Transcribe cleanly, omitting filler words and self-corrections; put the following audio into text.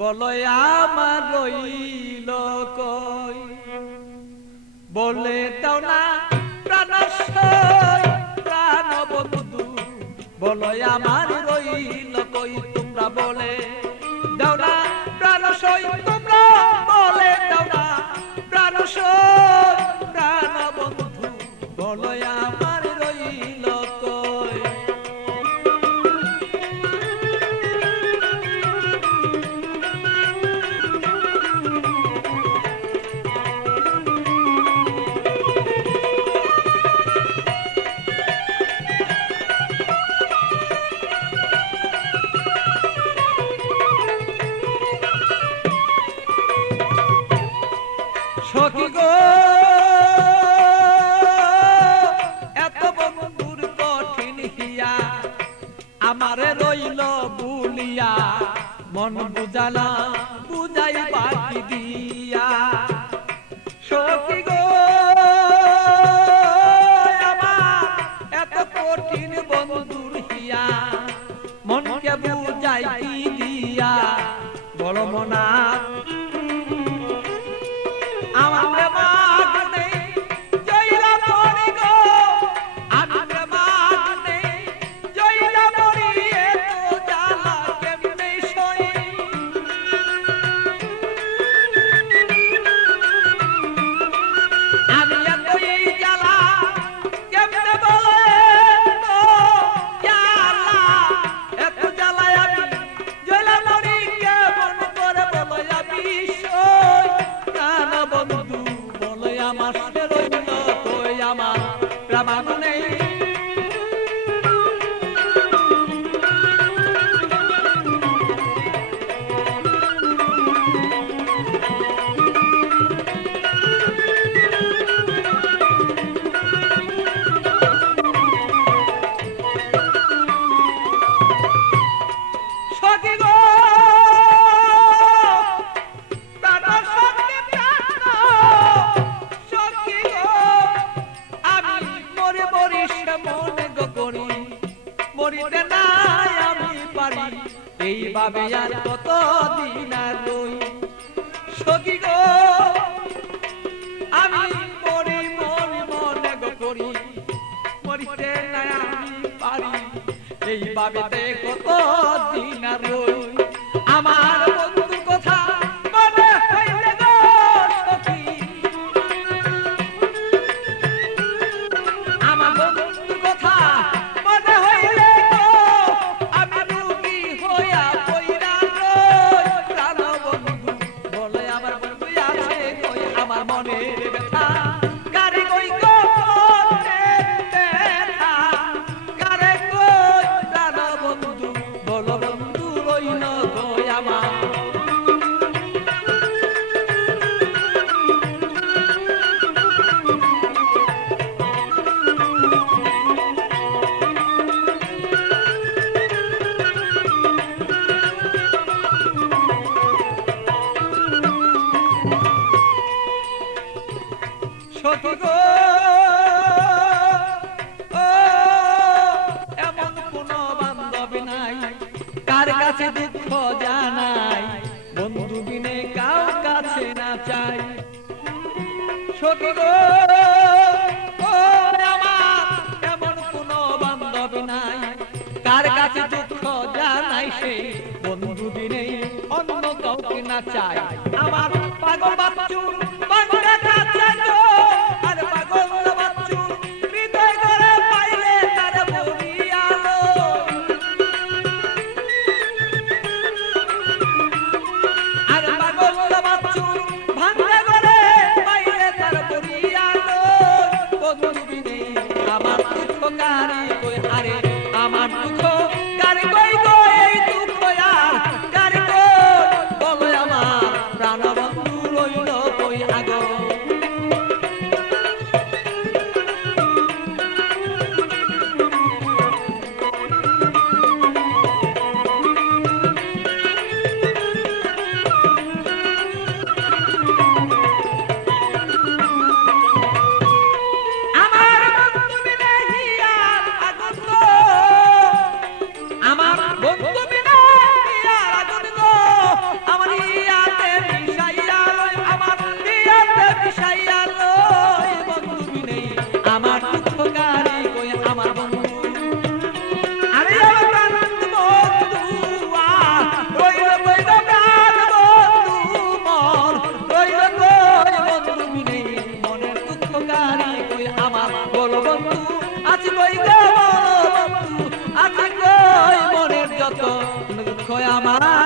বলো আমার রইল কই, বলে দাও না প্রাণ প্রাণ বন্ধু, বলো আমার রইল কই, তোমরা বলে দাও না প্রাণ তোমরা বলে দাও না প্রাণ প্রাণ বন্ধু, বলো আমার রইল কই। সখী গো এত বন্ধুর কঠিন হিয়া, আমারে রইল বুলিয়া, মন বুঝালা বুঝাই বাকি দিয়া। সখী গো আমার এত কঠিন বন্ধুর হিয়া, মনকে বুঝাই কি দিয়া, বড় মনা মরিতে নাই আমি পারি, এইভাবে আর কতদিন আর রই। সখী গো আমি মরি মরি মনে গো করি, মরিতে নাই আমি পারি, এইভাবে কতদিন আর রই। আমার বন্ধুর কথা মনে হইলে গো সখী, আমার বন্ধুর কথা মনে হইলে গো, আমি রোগী হইয়া পইরা রই। প্রাণ বন্ধু বলে আমার বন্ধু আছে কই, আমার মনের ব্যথা কারে কই গো ব্যথা, কারে কই প্রাণ বন্ধু, বলো বন্ধু রইল কই আমার। সখী গো এমন কোন বান্ধবী নাই, কার কাছে দুঃখ জানাই, বন্ধু বিনে কার কাছে না চাই। সখী গো আমার এমন কোন বান্ধবী নাই, কার কাছে দুঃখ জানাই, সে বন্ধু বিনে অন্য কাউকে না চাই। আমার পাগল বাচ্চু বাংলা কাছে গো, আর পাগল বাচ্চু হৃদয় করে পাইলে তার বলিয়ালো, আর পাগল বাচ্চু ভাঙা করে পাইলে তার বলিয়ালো। বন্ধু বিনে আমার দুঃখ কারে কই, আরে আমার দুঃখ কারে কই গো, এই দুঃখ আর কারে কই, বলো আমার প্রাণ বন্ধু রইল যত দুঃখ আমার